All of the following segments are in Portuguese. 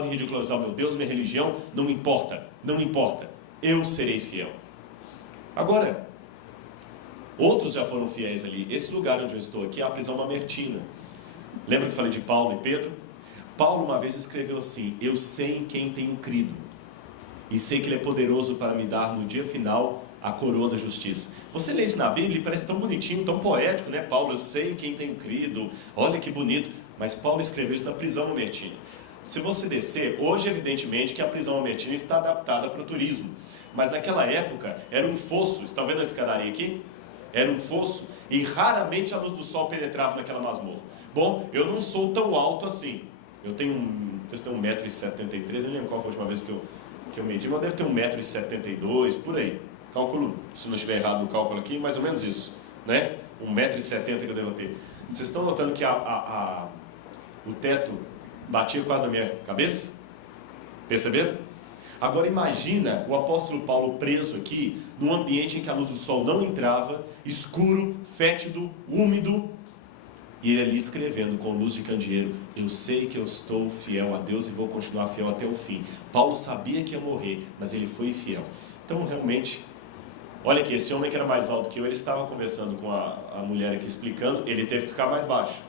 ridicularizar o meu Deus, minha religião, não importa, não importa, eu serei fiel. Agora, outros já foram fiéis ali. Esse lugar onde eu estou aqui é a prisão mamertina. Lembra que eu falei de Paulo e Pedro? Paulo uma vez escreveu assim: eu sei em quem tenho crido, e sei que ele é poderoso para me dar no dia final a coroa da justiça. Você lê isso na Bíblia e parece tão bonitinho, tão poético, né? Paulo, eu sei em quem tenho crido, olha que bonito. Mas Paulo escreveu isso na prisão mamertina. Se você descer, hoje evidentemente que a prisão mamertina está adaptada para o turismo. Mas naquela época era um fosso, estão vendo a escadaria aqui? Era um fosso e raramente a luz do sol penetrava naquela masmorra. Bom, eu não sou tão alto assim. Eu tenho 1,73 m, nem lembro qual foi a última vez que eu medi, mas deve ter 1,72 m, por aí. Cálculo, se não estiver errado no cálculo aqui, mais ou menos isso, né? 1,70 m que eu devo ter. Vocês estão notando que o teto batia quase na minha cabeça? Perceberam? Agora imagina o apóstolo Paulo preso aqui, num ambiente em que a luz do sol não entrava, escuro, fétido, úmido, e ele ali escrevendo com luz de candeeiro: eu sei que eu estou fiel a Deus e vou continuar fiel até o fim. Paulo sabia que ia morrer, mas ele foi fiel. Então realmente, olha aqui, esse homem que era mais alto que eu, ele estava conversando com a mulher aqui explicando, ele teve que ficar mais baixo.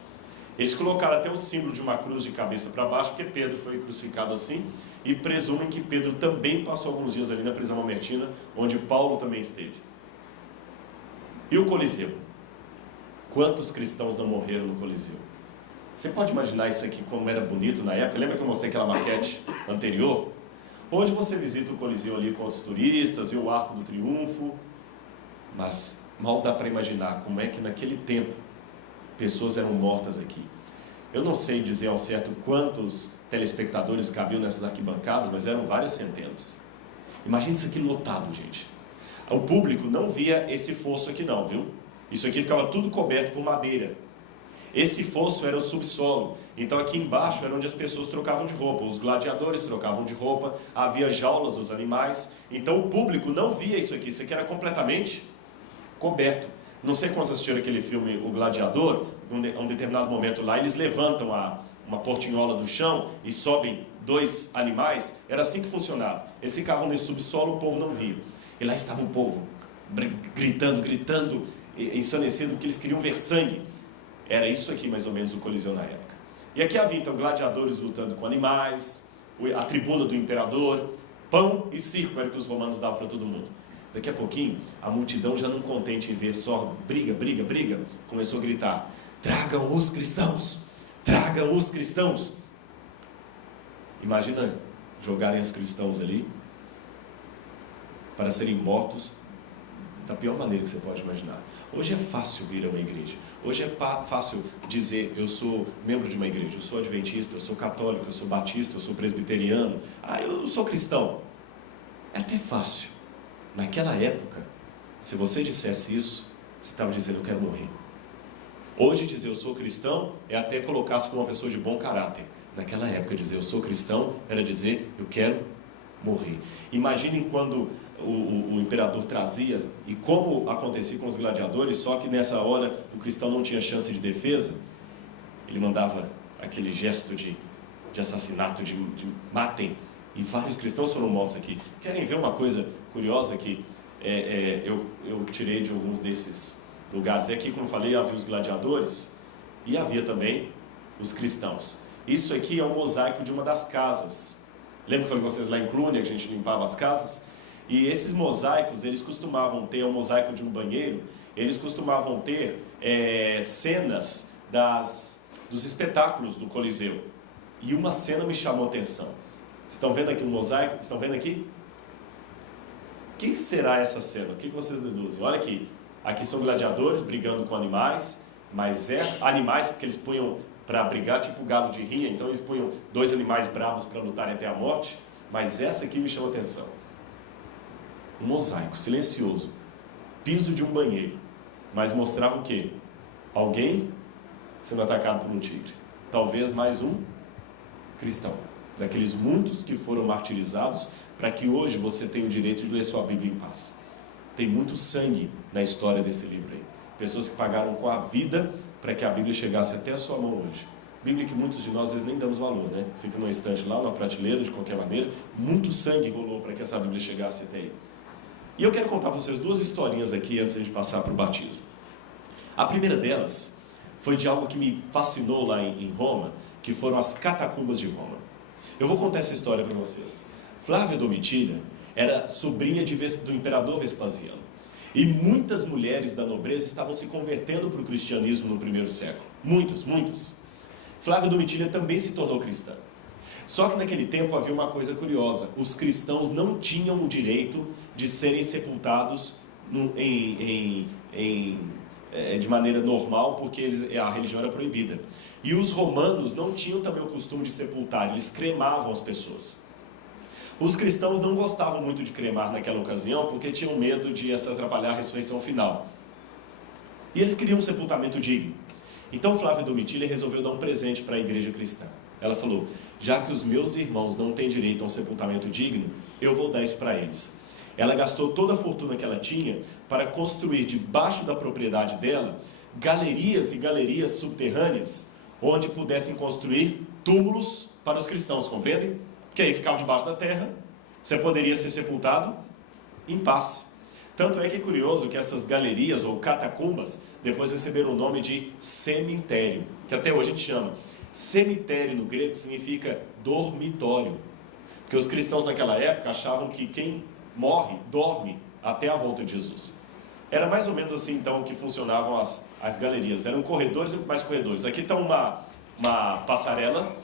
Eles colocaram até o símbolo de uma cruz de cabeça para baixo, porque Pedro foi crucificado assim, e presumem que Pedro também passou alguns dias ali na prisão mamertina, onde Paulo também esteve. E o Coliseu? Quantos cristãos não morreram no Coliseu? Você pode imaginar isso aqui como era bonito na época? Lembra que eu mostrei aquela maquete anterior? Hoje você visita o Coliseu ali com outros turistas, vê o Arco do Triunfo, mas mal dá para imaginar como é que naquele tempo pessoas eram mortas aqui. Eu não sei dizer ao certo quantos telespectadores cabiam nessas arquibancadas, mas eram várias centenas. Imagina isso aqui lotado, gente. O público não via esse fosso aqui não, viu? Isso aqui ficava tudo coberto por madeira. Esse fosso era o subsolo. Então aqui embaixo era onde as pessoas trocavam de roupa. Os gladiadores trocavam de roupa, havia jaulas dos animais. Então o público não via isso aqui. Isso aqui era completamente coberto. Não sei quando assistiram aquele filme O Gladiador, em um determinado momento lá, eles levantam uma portinhola do chão e sobem dois animais. Era assim que funcionava. Eles ficavam nesse subsolo, o povo não via. E lá estava o povo, gritando, ensandecido, porque eles queriam ver sangue. Era isso aqui mais ou menos o Coliseu na época. E aqui havia então gladiadores lutando com animais, a tribuna do imperador, pão e circo era o que os romanos davam para todo mundo. Daqui a pouquinho, a multidão, já não contente em ver só briga, começou a gritar: tragam os cristãos! Tragam os cristãos! Imagina jogarem os cristãos ali para serem mortos da pior maneira que você pode imaginar. Hoje é fácil vir a uma igreja. Hoje é fácil dizer: eu sou membro de uma igreja, eu sou adventista, eu sou católico, eu sou batista, eu sou presbiteriano. Eu sou cristão. É até fácil. Naquela época, se você dissesse isso, você estava dizendo: eu quero morrer. Hoje dizer eu sou cristão é até colocar-se como uma pessoa de bom caráter. Naquela época dizer eu sou cristão era dizer: eu quero morrer. Imaginem quando o imperador trazia, e como acontecia com os gladiadores, só que nessa hora o cristão não tinha chance de defesa. Ele mandava aquele gesto de assassinato, de matem. E vários cristãos foram mortos aqui. Querem ver uma coisa curiosa que eu tirei de alguns desses lugares? Aqui, como eu falei, havia os gladiadores e havia também os cristãos. Isso aqui é um mosaico de uma das casas. Lembra que eu falei com vocês lá em Clunia, que a gente limpava as casas? E esses mosaicos, eles costumavam ter, o mosaico de um banheiro, eles costumavam ter cenas dos espetáculos do Coliseu. E uma cena me chamou a atenção. Estão vendo aqui o mosaico? Estão vendo aqui? O que será essa cena? O que vocês deduzem? Olha aqui. Aqui são gladiadores brigando com animais, mas animais porque eles punham para brigar, tipo galo de rinha, então eles punham dois animais bravos para lutarem até a morte. Mas essa aqui me chamou a atenção. Um mosaico silencioso, piso de um banheiro, mas mostrava o quê? Alguém sendo atacado por um tigre. Talvez mais um cristão. Daqueles muitos que foram martirizados para que hoje você tenha o direito de ler sua Bíblia em paz. Tem muito sangue na história desse livro aí. Pessoas que pagaram com a vida para que a Bíblia chegasse até a sua mão hoje. Bíblia que muitos de nós às vezes nem damos valor, né? Fica numa estante lá, numa prateleira, de qualquer maneira. Muito sangue rolou para que essa Bíblia chegasse até aí. E eu quero contar para vocês duas historinhas aqui antes de a gente passar para o batismo. A primeira delas foi de algo que me fascinou lá em Roma, que foram as catacumbas de Roma. Eu vou contar essa história para vocês. Flávia Domitília era sobrinha do imperador Vespasiano. E muitas mulheres da nobreza estavam se convertendo para o cristianismo no primeiro século. Muitas, muitas. Flávia Domitília também se tornou cristã. Só que naquele tempo havia uma coisa curiosa. Os cristãos não tinham o direito de serem sepultados de maneira normal, porque a religião era proibida. E os romanos não tinham também o costume de sepultar, eles cremavam as pessoas. Os cristãos não gostavam muito de cremar naquela ocasião, porque tinham medo de atrapalhar a ressurreição final. E eles queriam um sepultamento digno. Então Flávia Domitília resolveu dar um presente para a igreja cristã. Ela falou: já que os meus irmãos não têm direito a um sepultamento digno, eu vou dar isso para eles. Ela gastou toda a fortuna que ela tinha para construir debaixo da propriedade dela galerias e galerias subterrâneas, onde pudessem construir túmulos para os cristãos, compreendem? Porque aí ficava debaixo da terra, você poderia ser sepultado em paz. Tanto é que é curioso que essas galerias ou catacumbas depois receberam o nome de cemitério, que até hoje a gente chama. Cemitério no grego significa dormitório, porque os cristãos naquela época achavam que quem morre, dorme até a volta de Jesus. Era mais ou menos assim então que funcionavam as galerias. Eram corredores e mais corredores. Aqui está uma passarela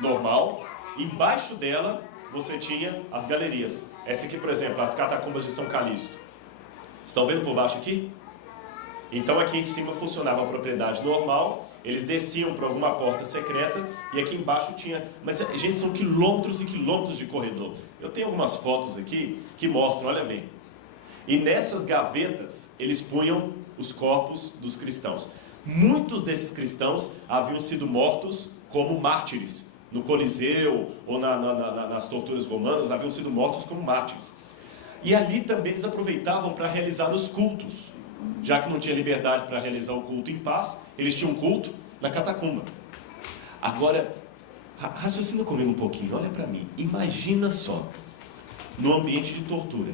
normal. Embaixo dela você tinha as galerias. Essa aqui, por exemplo, as catacumbas de São Calixto. Estão vendo por baixo aqui? Então aqui em cima funcionava a propriedade normal. Eles desciam por alguma porta secreta e aqui embaixo tinha... Mas, gente, são quilômetros e quilômetros de corredor. Eu tenho algumas fotos aqui que mostram, olha bem. E nessas gavetas eles punham os corpos dos cristãos. Muitos desses cristãos haviam sido mortos como mártires. No Coliseu ou nas torturas romanas haviam sido mortos como mártires. E ali também eles aproveitavam para realizar os cultos. Já que não tinha liberdade para realizar o culto em paz, eles tinham um culto na catacumba. Agora, raciocina comigo um pouquinho, olha para mim. Imagina só, no ambiente de tortura,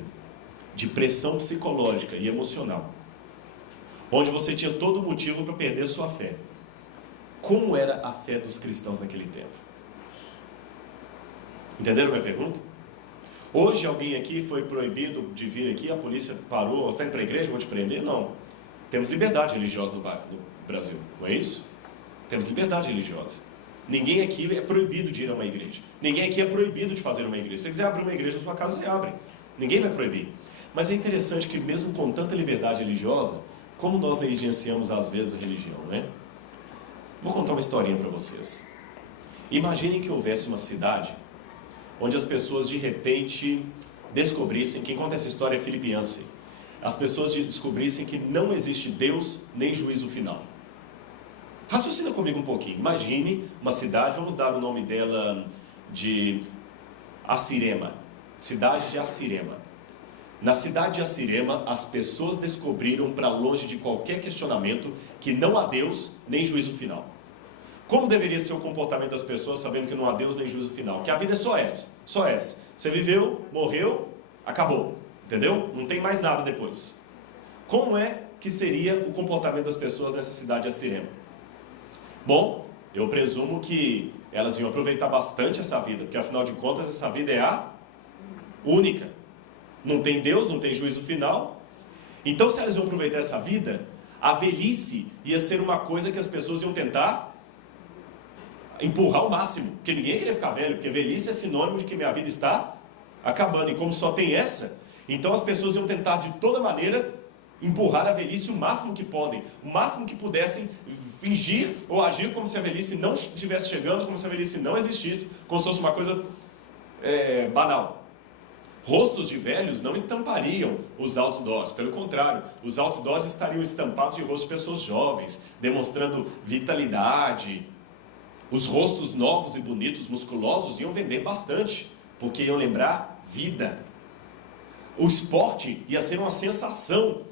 de pressão psicológica e emocional, onde você tinha todo motivo para perder sua fé. Como era a fé dos cristãos naquele tempo? Entenderam a minha pergunta? Hoje alguém aqui foi proibido de vir aqui, a polícia parou, está indo para a igreja, vou te prender? Não. Temos liberdade religiosa no Brasil, não é isso? Temos liberdade religiosa. Ninguém aqui é proibido de ir a uma igreja. Ninguém aqui é proibido de fazer uma igreja. Se você quiser abrir uma igreja na sua casa, você abre. Ninguém vai proibir. Mas é interessante que mesmo com tanta liberdade religiosa, como nós negligenciamos às vezes a religião, né? Vou contar uma historinha para vocês. Imaginem que houvesse uma cidade onde as pessoas de repente descobrissem, quem conta essa história é Philip Yancey, as pessoas descobrissem que não existe Deus nem juízo final. Raciocina comigo um pouquinho. Imagine uma cidade, vamos dar o nome dela de Assirema, cidade de Assirema. Na cidade de Assirema, as pessoas descobriram, para longe de qualquer questionamento, que não há Deus nem juízo final. Como deveria ser o comportamento das pessoas sabendo que não há Deus nem juízo final? Que a vida é só essa, só essa. Você viveu, morreu, acabou. Entendeu? Não tem mais nada depois. Como é que seria o comportamento das pessoas nessa cidade de Assirema? Bom, eu presumo que elas iam aproveitar bastante essa vida, porque afinal de contas essa vida é a única. Não tem Deus, não tem juízo final. Então se elas iam aproveitar essa vida, a velhice ia ser uma coisa que as pessoas iam tentar empurrar ao máximo, porque ninguém queria ficar velho, porque velhice é sinônimo de que minha vida está acabando, e como só tem essa, então as pessoas iam tentar de toda maneira empurrar a velhice o máximo que podem, o máximo que pudessem, fingir ou agir como se a velhice não estivesse chegando, como se a velhice não existisse, como se fosse uma coisa banal. Rostos de velhos não estampariam os outdoors, pelo contrário, os outdoors estariam estampados de rostos de pessoas jovens, demonstrando vitalidade. Os rostos novos e bonitos, musculosos, iam vender bastante, porque iam lembrar vida. O esporte ia ser uma sensação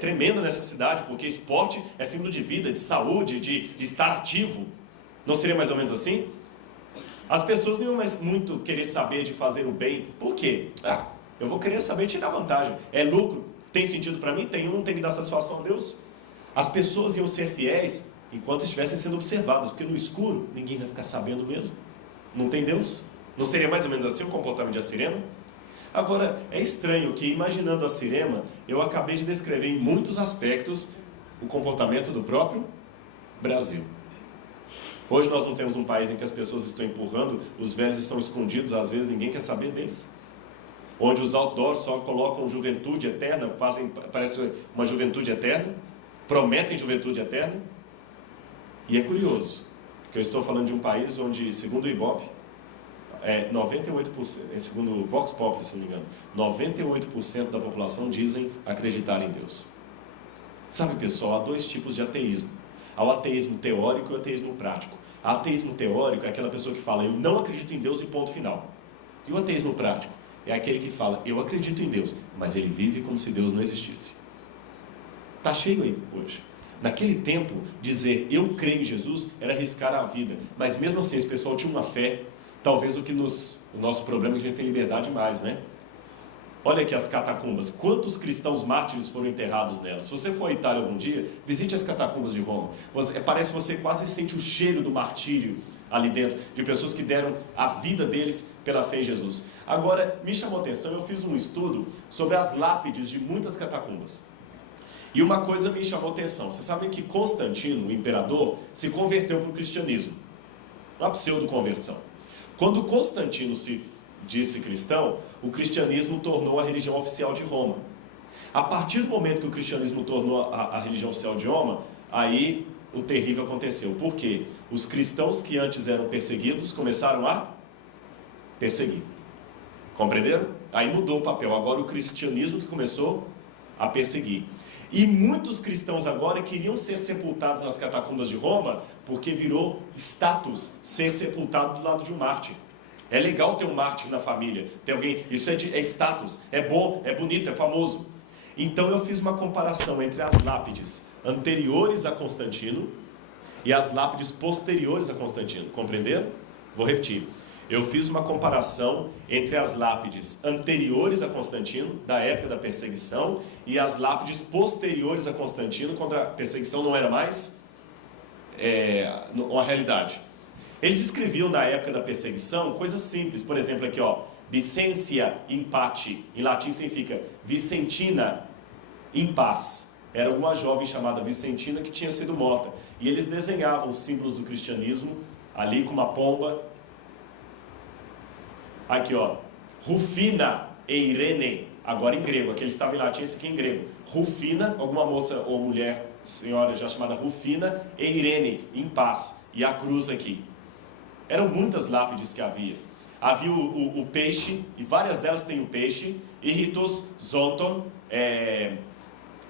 tremenda nessa cidade, porque esporte é símbolo de vida, de saúde, de estar ativo. Não seria mais ou menos assim? As pessoas não iam mais muito querer saber de fazer o bem. Por quê? Eu vou querer saber tirar vantagem. É lucro? Tem sentido para mim? Tem. Eu não tenho que dar satisfação a Deus. As pessoas iam ser fiéis enquanto estivessem sendo observadas, porque no escuro ninguém vai ficar sabendo mesmo. Não tem Deus? Não seria mais ou menos assim o comportamento de Assirema? Agora, é estranho que, imaginando Assirema, eu acabei de descrever em muitos aspectos o comportamento do próprio Brasil. Hoje nós não temos um país em que as pessoas estão empurrando, os velhos estão escondidos, às vezes ninguém quer saber deles. Onde os outdoors só colocam juventude eterna, parece uma juventude eterna, prometem juventude eterna. E é curioso, porque eu estou falando de um país onde, segundo o Ibope, 98%, segundo o Vox Populi, se não me engano, 98% da população dizem acreditar em Deus. Sabe, pessoal, há dois tipos de ateísmo. Há o ateísmo teórico e o ateísmo prático. O ateísmo teórico é aquela pessoa que fala, eu não acredito em Deus e ponto final. E o ateísmo prático é aquele que fala, eu acredito em Deus, mas ele vive como se Deus não existisse. Está cheio aí hoje. Naquele tempo, dizer eu creio em Jesus era arriscar a vida. Mas mesmo assim, esse pessoal tinha uma fé. Talvez o nosso problema é que a gente tem liberdade demais, né? Olha aqui as catacumbas. Quantos cristãos mártires foram enterrados nelas? Se você for à Itália algum dia, visite as catacumbas de Roma. Parece que você quase sente o cheiro do martírio ali dentro, de pessoas que deram a vida deles pela fé em Jesus. Agora, me chamou a atenção, eu fiz um estudo sobre as lápides de muitas catacumbas. E uma coisa me chamou a atenção. Vocês sabem que Constantino, o imperador, se converteu para o cristianismo. Uma pseudo-conversão. Quando Constantino se disse cristão, o cristianismo tornou a religião oficial de Roma. A partir do momento que o cristianismo tornou a religião oficial de Roma, aí o terrível aconteceu. Por quê? Os cristãos que antes eram perseguidos começaram a perseguir. Compreenderam? Aí mudou o papel. Agora o cristianismo que começou a perseguir. E muitos cristãos agora queriam ser sepultados nas catacumbas de Roma, porque virou status ser sepultado do lado de um mártir. É legal ter um mártir na família, ter alguém, isso é status, é bom, é bonito, é famoso. Então eu fiz uma comparação entre as lápides anteriores a Constantino e as lápides posteriores a Constantino, compreenderam? Vou repetir. Eu fiz uma comparação entre as lápides anteriores a Constantino, da época da perseguição, e as lápides posteriores a Constantino, quando a perseguição não era mais uma realidade. Eles escreviam na época da perseguição coisas simples, por exemplo aqui Vicentia in pace, em latim significa Vicentina em paz. Era uma jovem chamada Vicentina que tinha sido morta, e eles desenhavam os símbolos do cristianismo, ali com uma pomba. Aqui Rufina e Irene, agora em grego, aquele estava em latim, esse aqui em grego. Rufina, alguma moça ou mulher, senhora já chamada Rufina, e Irene, em paz, e a cruz aqui. Eram muitas lápides que havia. Havia o peixe, e várias delas têm o peixe, Iritos Zonton,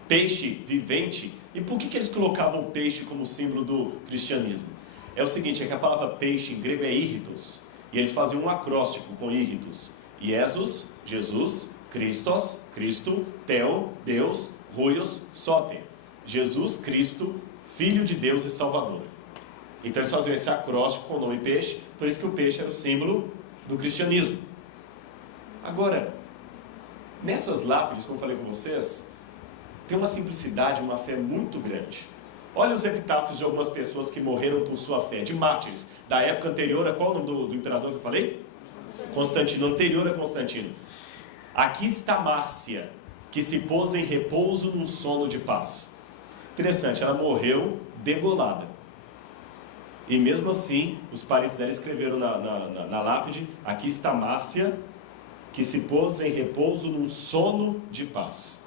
peixe vivente. E por que eles colocavam o peixe como símbolo do cristianismo? É o seguinte, é que a palavra peixe em grego é Iritos. E eles faziam um acróstico com Iritos. Iesus, Jesus, Christos, Cristo, Theo, Deus, Ruios, Soter. Jesus, Cristo, Filho de Deus e Salvador. Então eles faziam esse acróstico com o nome peixe, por isso que o peixe era o símbolo do cristianismo. Agora, nessas lápides, como eu falei com vocês, tem uma simplicidade, uma fé muito grande. Olha os epitáfios de algumas pessoas que morreram por sua fé, de mártires, da época anterior a qual o nome do imperador que eu falei? Constantino, anterior a Constantino. Aqui está Márcia, que se pôs em repouso num sono de paz. Interessante, ela morreu degolada. E mesmo assim, os parentes dela escreveram na lápide, aqui está Márcia, que se pôs em repouso num sono de paz.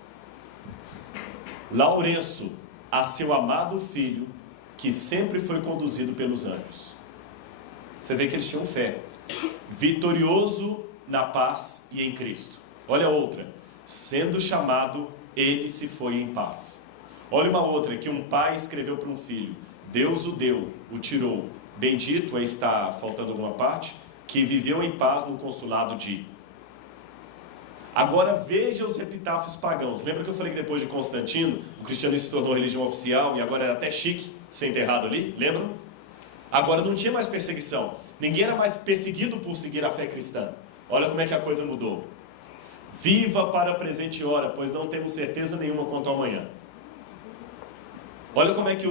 Lourenço, a seu amado filho, que sempre foi conduzido pelos anjos. Você vê que eles tinham fé. Vitorioso na paz e em Cristo. Olha outra. Sendo chamado, ele se foi em paz. Olha uma outra, que um pai escreveu para um filho. Deus o deu, o tirou. Bendito, aí está faltando alguma parte, que viveu em paz no consulado de... Agora veja os epitáfios pagãos. Lembra que eu falei que depois de Constantino, o cristianismo se tornou religião oficial e agora era até chique ser enterrado ali? Lembram? Agora não tinha mais perseguição. Ninguém era mais perseguido por seguir a fé cristã. Olha como é que a coisa mudou. Viva para a presente hora, pois não temos certeza nenhuma quanto ao amanhã. Olha como é que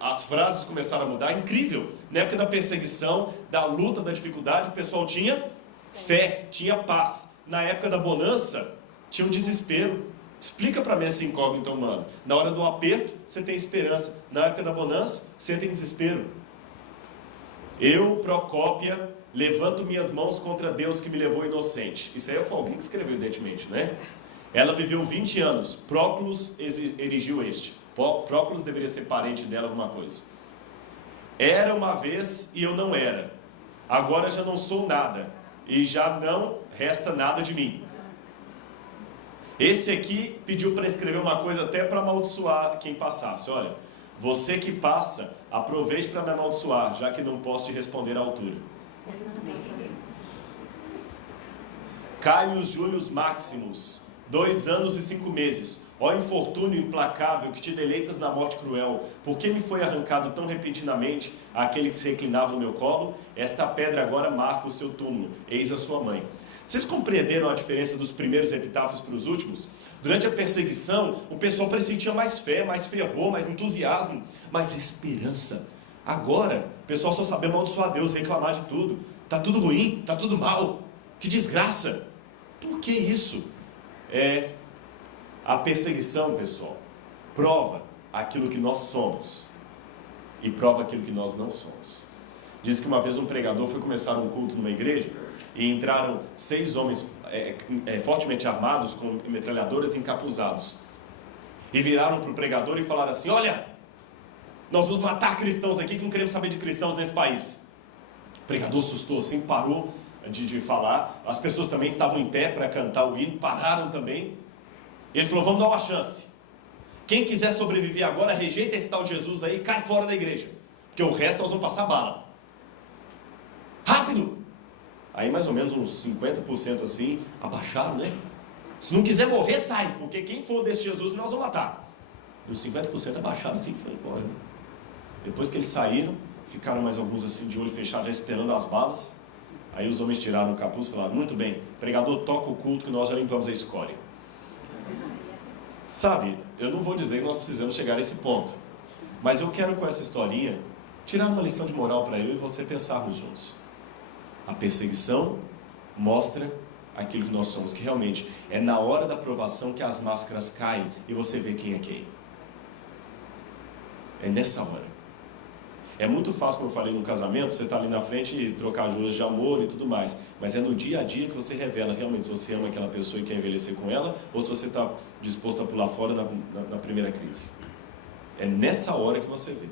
as frases começaram a mudar. Incrível. Na época da perseguição, da luta, da dificuldade, o pessoal tinha fé, tinha paz. Na época da bonança, tinha um desespero. Explica para mim essa incógnita humana. Na hora do aperto, você tem esperança. Na época da bonança, você tem desespero. Eu, Procópia, levanto minhas mãos contra Deus que me levou inocente. Isso aí foi alguém que escreveu, evidentemente, né? Ela viveu 20 anos. Próculos erigiu este. Próculos deveria ser parente dela, alguma coisa. Era uma vez e eu não era. Agora já não sou nada. E já não resta nada de mim. Esse aqui pediu para escrever uma coisa até para amaldiçoar quem passasse. Olha, você que passa, aproveite para me amaldiçoar, já que não posso te responder à altura. Caius Július Maximus, 2 anos e 5 meses. Ó infortúnio implacável que te deleitas na morte cruel, por que me foi arrancado tão repentinamente aquele que se reclinava no meu colo? Esta pedra agora marca o seu túmulo, eis a sua mãe. Vocês compreenderam a diferença dos primeiros epitáfios para os últimos? Durante a perseguição, o pessoal parecia que tinha mais fé, mais fervor, mais entusiasmo, mais esperança. Agora, o pessoal só sabe amaldiçoar Deus, reclamar de tudo. Está tudo ruim, está tudo mal. Que desgraça. Por que isso? A perseguição, pessoal, prova aquilo que nós somos e prova aquilo que nós não somos. Diz que uma vez um pregador foi começar um culto numa igreja e entraram 6 homens fortemente armados com metralhadoras encapuzados e viraram para o pregador e falaram assim: olha, nós vamos matar cristãos aqui que não queremos saber de cristãos nesse país. O pregador assustou assim, parou de falar. As pessoas também estavam em pé para cantar o hino, pararam também. Ele falou: vamos dar uma chance. Quem quiser sobreviver agora, rejeita esse tal de Jesus aí e cai fora da igreja, porque o resto nós vamos passar bala. Rápido! Aí mais ou menos uns 50% assim, abaixaram, né? Se não quiser morrer, sai, porque quem for desse Jesus nós vamos matar. E os 50% abaixaram assim e foram embora, né? Depois que eles saíram, ficaram mais alguns assim de olho fechado, já esperando as balas. Aí os homens tiraram o capuz e falaram: muito bem, pregador, toca o culto que nós já limpamos a escória. Sabe, eu não vou dizer que nós precisamos chegar a esse ponto, mas eu quero com essa historinha tirar uma lição de moral para eu e você pensarmos juntos. A perseguição mostra aquilo que nós somos, que realmente é na hora da provação que as máscaras caem e você vê quem é quem. É nessa hora. É muito fácil, como eu falei, no casamento, você está ali na frente e trocar juras de amor e tudo mais, mas é no dia a dia que você revela realmente se você ama aquela pessoa e quer envelhecer com ela, ou se você está disposto a pular fora na primeira crise. É nessa hora que você vê.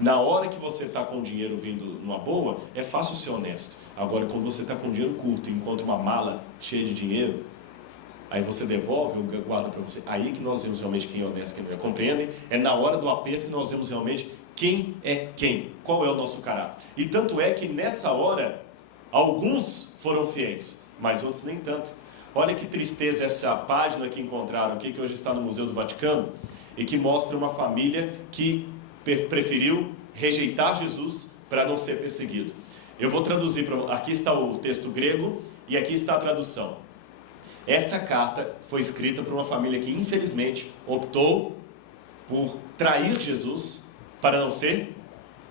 Na hora que você está com o dinheiro vindo numa boa, é fácil ser honesto. Agora, quando você está com o dinheiro curto e encontra uma mala cheia de dinheiro, aí você devolve ou guarda para você. Aí que nós vemos realmente quem é honesto, quem não é. Compreendem? É na hora do aperto que nós vemos realmente quem é quem, qual é o nosso caráter. E tanto é que nessa hora, alguns foram fiéis, mas outros nem tanto. Olha que tristeza essa página que encontraram aqui, que hoje está no Museu do Vaticano, e que mostra uma família que preferiu rejeitar Jesus para não ser perseguido. Eu vou traduzir, aqui está o texto grego e aqui está a tradução. Essa carta foi escrita por uma família que infelizmente optou por trair Jesus para não ser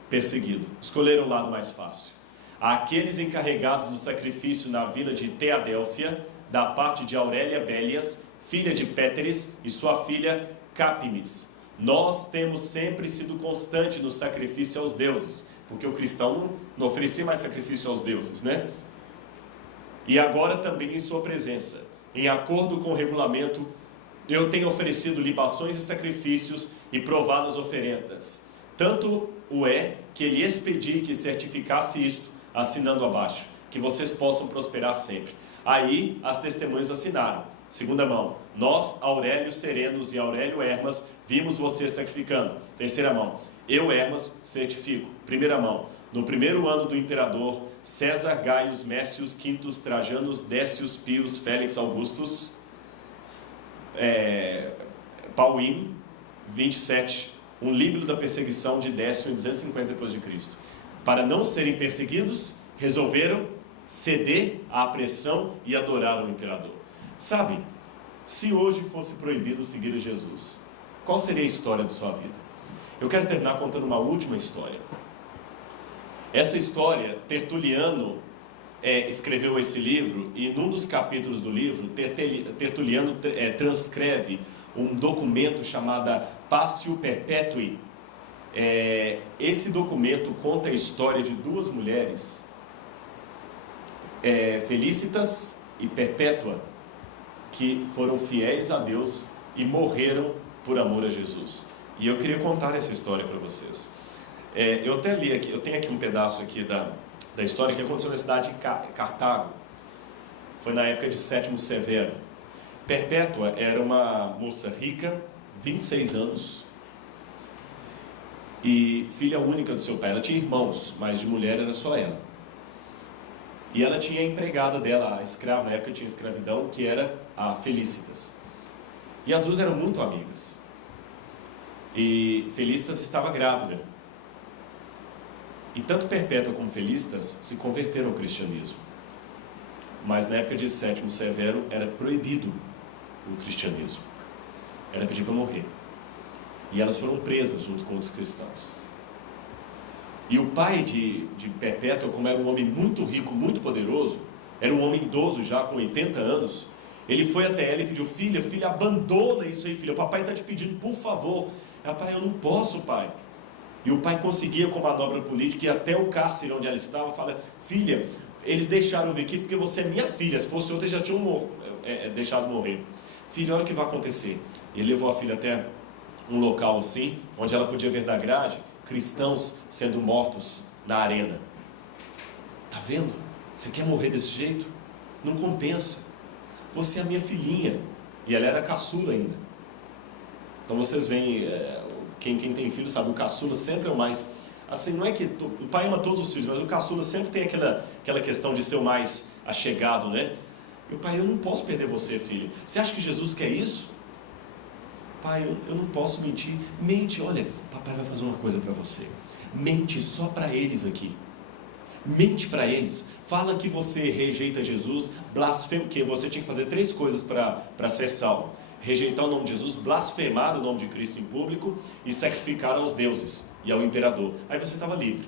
perseguido. Escolheram o lado mais fácil. Àqueles encarregados do sacrifício na vila de Teadélfia, da parte de Aurélia Bélias, filha de Péteres, e sua filha Cápimis. Nós temos sempre sido constantes no sacrifício aos deuses, porque o cristão não oferecia mais sacrifício aos deuses, né? E agora também em sua presença, em acordo com o regulamento, eu tenho oferecido libações e sacrifícios e provado as oferendas. Tanto o é que ele expedi que certificasse isto, assinando abaixo, que vocês possam prosperar sempre. Aí as testemunhas assinaram. Segunda mão, nós, Aurélio Serenos e Aurélio Hermas, vimos você sacrificando. Terceira mão, eu, Hermas, certifico. Primeira mão, no primeiro ano do imperador César Gaius Mécius Quintus Trajanus Décius Pius Félix Augustus Paulim 27, um líbero da perseguição de Décio em 250 d.C. Para não serem perseguidos, resolveram ceder à pressão e adorar o imperador. Sabe, se hoje fosse proibido seguir a Jesus, qual seria a história de sua vida? Eu quero terminar contando uma última história. Essa história, Tertuliano escreveu esse livro, e num dos capítulos do livro, Tertuliano transcreve um documento chamado Passio Perpetui. Esse documento conta a história de duas mulheres, Felícitas e Perpétua, que foram fiéis a Deus e morreram por amor a Jesus. E eu queria contar essa história para vocês. Eu até li aqui, eu tenho aqui um pedaço aqui da história que aconteceu na cidade de Cartago. Foi na época de Sétimo Severo. Perpétua era uma moça rica, 26 anos, e filha única do seu pai. Ela tinha irmãos, mas de mulher era só ela. E ela tinha a empregada dela, a escrava, na época tinha escravidão, que era a Felícitas. E as duas eram muito amigas. E Felícitas estava grávida. E tanto Perpétua como Felícitas se converteram ao cristianismo. Mas na época de Sétimo Severo era proibido o cristianismo. Era pedir para morrer. E elas foram presas junto com outros cristãos. E o pai de Perpétua, como era um homem muito rico, muito poderoso, era um homem idoso já, com 80 anos, ele foi até ela e pediu: filha, abandona isso aí, filha, o papai está te pedindo, por favor. Ela: pai, eu não posso, pai. E o pai conseguia, com manobra política, ir até o cárcere onde ela estava, fala: filha, eles deixaram eu vir aqui porque você é minha filha, se fosse outra, eles já tinham deixado morrer. Filha, olha o que vai acontecer. E ele levou a filha até um local assim, onde ela podia ver da grade cristãos sendo mortos na arena. Tá vendo? Você quer morrer desse jeito? Não compensa. Você é a minha filhinha. E ela era caçula ainda. Então vocês veem, quem tem filho sabe, o caçula sempre é o mais... Assim, não é que o pai ama todos os filhos, mas o caçula sempre tem aquela questão de ser o mais achegado, né? E o pai: eu não posso perder você, filho. Você acha que Jesus quer isso? Pai, eu não posso mentir. Mente, olha, papai vai fazer uma coisa para você. Mente só para eles aqui. Mente para eles. Fala que você rejeita Jesus, blasfema, porque você tinha que fazer 3 coisas para ser salvo: rejeitar o nome de Jesus, blasfemar o nome de Cristo em público e sacrificar aos deuses e ao imperador. Aí você estava livre.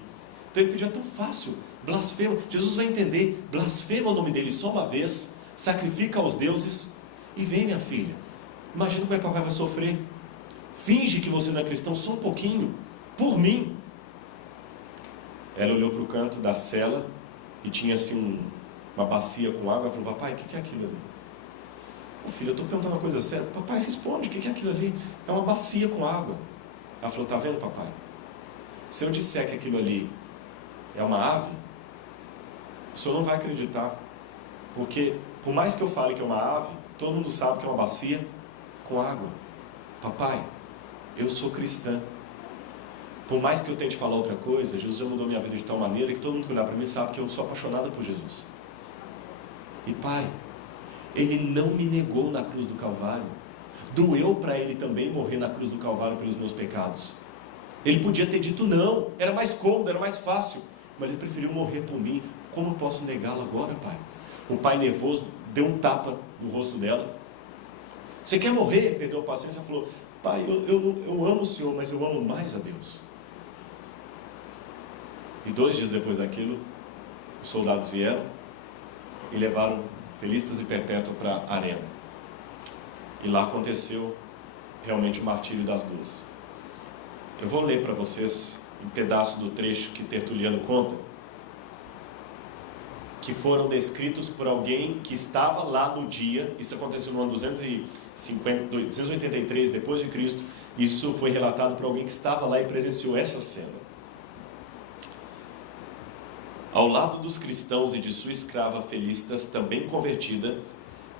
Então ele pediu: é tão fácil, blasfema. Jesus vai entender, blasfema o nome dele só uma vez, sacrifica aos deuses e vem, minha filha. Imagina como é que papai vai sofrer. Finge que você não é cristão só um pouquinho, por mim. Ela olhou para o canto da cela e tinha assim uma bacia com água. Ela falou: papai, o que é aquilo ali? Ô filho, eu estou perguntando uma coisa séria. Papai, responde, o que é aquilo ali? É uma bacia com água. Ela falou: tá vendo, papai? Se eu disser que aquilo ali é uma ave, o senhor não vai acreditar. Porque por mais que eu fale que é uma ave, todo mundo sabe que é uma bacia com água. Papai, eu sou cristã. Por mais que eu tente falar outra coisa, Jesus já mudou minha vida de tal maneira que todo mundo que olhar para mim sabe que eu sou apaixonada por Jesus. E pai, ele não me negou na cruz do Calvário. Doeu para ele também morrer na cruz do Calvário pelos meus pecados. Ele podia ter dito não, era mais cômodo, era mais fácil, mas ele preferiu morrer por mim. Como eu posso negá-lo agora, pai? O pai, nervoso, deu um tapa no rosto dela. Você quer morrer? Perdeu a paciência e falou: pai, eu amo o Senhor, mas eu amo mais a Deus. E 2 dias depois daquilo, os soldados vieram e levaram Felícitas e Perpétua para a arena. E lá aconteceu realmente o martírio das duas. Eu vou ler para vocês um pedaço do trecho que Tertuliano conta, que foram descritos por alguém que estava lá no dia. Isso aconteceu no ano 283 depois de Cristo. Isso foi relatado por alguém que estava lá e presenciou essa cena. Ao lado dos cristãos e de sua escrava Felícitas, também convertida,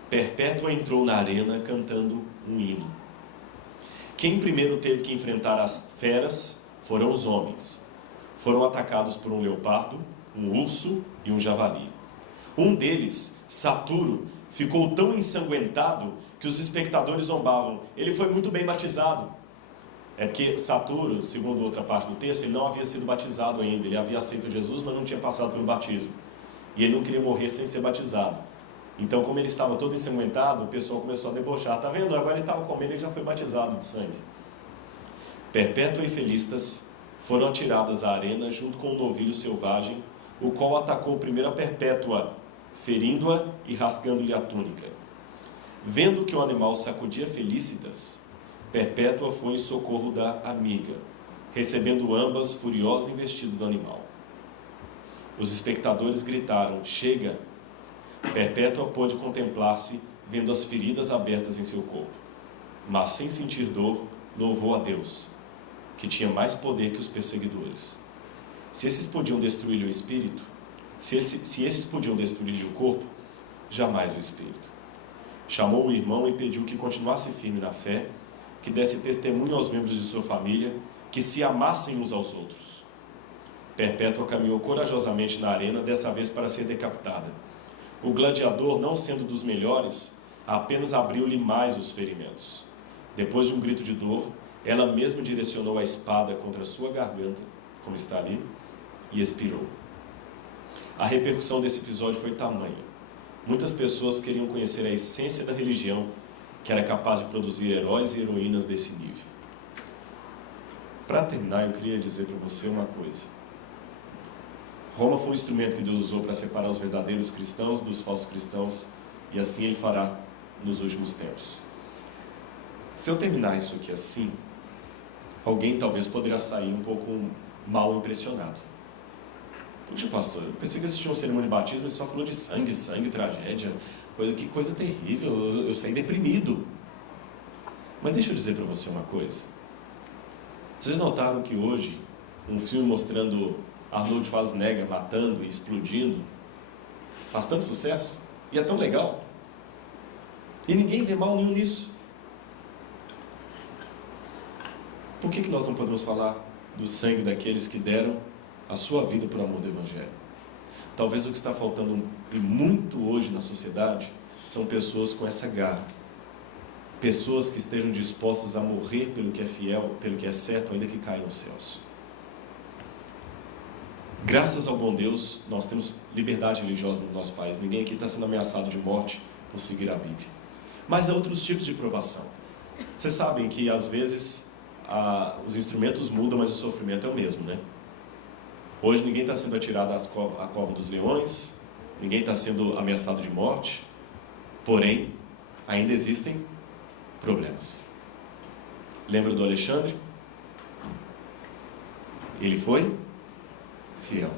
Perpétua entrou na arena cantando um hino. Quem primeiro teve que enfrentar as feras foram os homens. Foram atacados por um leopardo, um urso e um javali. Um deles, Saturo, ficou tão ensanguentado que os espectadores zombavam: ele foi muito bem batizado. É porque Saturo, segundo outra parte do texto, ele não havia sido batizado ainda. Ele havia aceito Jesus, mas não tinha passado pelo batismo. E ele não queria morrer sem ser batizado. Então, como ele estava todo ensanguentado, o pessoal começou a debochar. Tá vendo? Agora ele estava comendo, ele já foi batizado de sangue. Perpétua e Felícitas foram atiradas à arena junto com um novilho selvagem, o qual atacou primeiro a Perpétua, ferindo-a e rasgando-lhe a túnica. Vendo que o animal sacudia Felícitas, Perpétua foi em socorro da amiga, recebendo ambas furiosa investida do animal. Os espectadores gritaram: chega! Perpétua pôde contemplar-se, vendo as feridas abertas em seu corpo. Mas, sem sentir dor, louvou a Deus, que tinha mais poder que os perseguidores. Se esses podiam destruir-lhe o espírito, se esses podiam destruir-lhe o corpo, jamais o espírito. Chamou o irmão e pediu que continuasse firme na fé, que desse testemunho aos membros de sua família, que se amassem uns aos outros. Perpétua caminhou corajosamente na arena, dessa vez para ser decapitada. O gladiador, não sendo dos melhores, apenas abriu-lhe mais os ferimentos. Depois de um grito de dor, ela mesma direcionou a espada contra sua garganta, como está ali, e expirou. A repercussão desse episódio foi tamanha. Muitas pessoas queriam conhecer a essência da religião, que era capaz de produzir heróis e heroínas desse nível. Para terminar, eu queria dizer para você uma coisa. Roma foi um instrumento que Deus usou para separar os verdadeiros cristãos dos falsos cristãos, e assim Ele fará nos últimos tempos. Se eu terminar isso aqui assim, alguém talvez poderá sair um pouco mal impressionado. Puxa, pastor, eu pensei que existia uma cerimônia de batismo e só falou de sangue, tragédia, que coisa terrível, eu saí deprimido. Mas deixa eu dizer para você uma coisa. Vocês notaram que hoje, um filme mostrando Arnold Schwarzenegger matando e explodindo faz tanto sucesso e é tão legal? E ninguém vê mal nenhum nisso. Por que nós não podemos falar do sangue daqueles que deram a sua vida por amor do Evangelho? Talvez o que está faltando e muito hoje na sociedade são pessoas com essa garra. Pessoas que estejam dispostas a morrer pelo que é fiel, pelo que é certo, ainda que caiam nos céus. Graças ao bom Deus, nós temos liberdade religiosa no nosso país. Ninguém aqui está sendo ameaçado de morte por seguir a Bíblia. Mas há outros tipos de provação. Vocês sabem que às vezes os instrumentos mudam, mas o sofrimento é o mesmo, né? Hoje ninguém está sendo atirado à cova dos leões, ninguém está sendo ameaçado de morte, porém, ainda existem problemas. Lembra do Alexandre? Ele foi fiel.